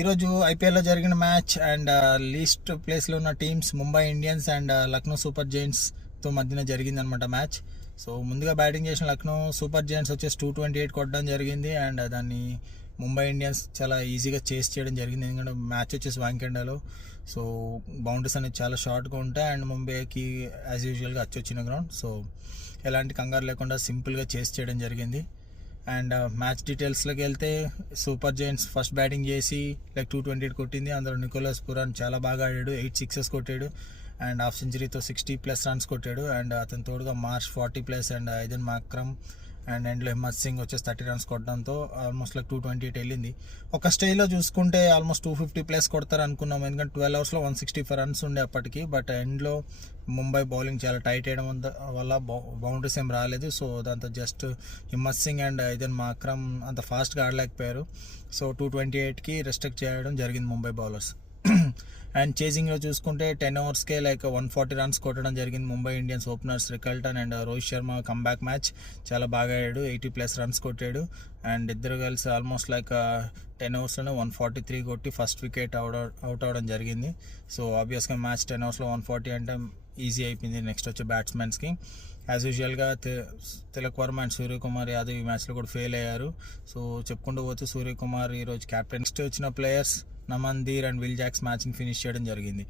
ఈరోజు ఐపీఎల్లో జరిగిన మ్యాచ్ అండ్ లీస్ట్ ప్లేస్లో ఉన్న teams Mumbai Indians and Lucknow Super జైంట్స్తో మధ్యన జరిగిందనమాట మ్యాచ్. సో ముందుగా బ్యాటింగ్ చేసిన లక్నో సూపర్ జైంట్స్ వచ్చేసి 228 కొట్టడం జరిగింది అండ్ దాన్ని ముంబై ఇండియన్స్ చాలా ఈజీగా చేస్ చేయడం జరిగింది. ఎందుకంటే మ్యాచ్ వచ్చేసి వాంకెండాలో, సో బౌండరీస్ అనేది చాలా షార్ట్గా ఉంటాయి అండ్ ముంబైకి యాజ్ యూజువల్గా వచ్చిన గ్రౌండ్. సో ఎలాంటి కంగారు లేకుండా సింపుల్గా చేస్ చేయడం జరిగింది. అండ్ మ్యాచ్ డీటెయిల్స్లోకి వెళ్తే సూపర్ జైంట్స్ ఫస్ట్ బ్యాటింగ్ చేసి 228 కొట్టింది. అందులో నికోలస్ పురాన్ చాలా బాగా ఆడాడు, 8 సిక్సెస్ కొట్టాడు అండ్ హాఫ్ సెంచరీతో 60+ రన్స్ కొట్టాడు. అండ్ అతని తోడుగా Marsh 40+ and Aiden Markram and ఎండ్లో హిమ్మత్ సింగ్ వచ్చేసి 30 రన్స్ కొట్టడంతో ఆల్మోస్ట్ 228 వెళ్ళింది. ఒక స్టేజ్లో చూసుకుంటే ఆల్మోస్ట్ 250+ కొడతారు అనుకున్నాం, ఎందుకంటే 12 ఓవర్స్లో 165 రన్స్ ఉండే అప్పటికి. బట్ ఎండ్లో ముంబై బౌలింగ్ చాలా టైట్ వేయడం వల్ల బౌండరీస్ ఏం రాలేదు. సో దాంతో just Himmat Singh and Aiden Markram అంత ఫాస్ట్గా ఆడలేకపోయారు. సో 228కి రెస్ట్రిక్ట్ చేయడం జరిగింది ముంబై బౌలర్స్. అండ్ చేజింగ్లో చూసుకుంటే 10 ఓవర్స్కే 140 రన్స్ కొట్టడం జరిగింది Mumbai Indians openers Rickelton and Rohit Sharma. Comeback match చాలా బాగా ఆడాడు, 80+ రన్స్ కొట్టాడు అండ్ ఇద్దరు కలిసి ఆల్మోస్ట్ 10 ఓవర్స్లోనే 143 కొట్టి ఫస్ట్ వికెట్ అవుట్ అవడం జరిగింది. సో ఆబ్వియస్గా మ్యాచ్ 10 ఓవర్స్లో 140 అంటే ఈజీ అయిపోయింది నెక్స్ట్ వచ్చే బ్యాట్స్మెన్స్కి. యాజ్ యూజువల్గా తిలక్ వర్మ అండ్ సూర్యకుమార్ యాదవ్ ఈ మ్యాచ్లో కూడా ఫెయిల్ అయ్యారు. సో చెప్పుకుంటూ పోతే సూర్యకుమార్ ఈరోజు కెప్టెన్. నెక్స్ట్ వచ్చిన players Naman Dhir and Will Jacks మ్యాచ్ని ఫినిష్ చేయడం జరిగింది.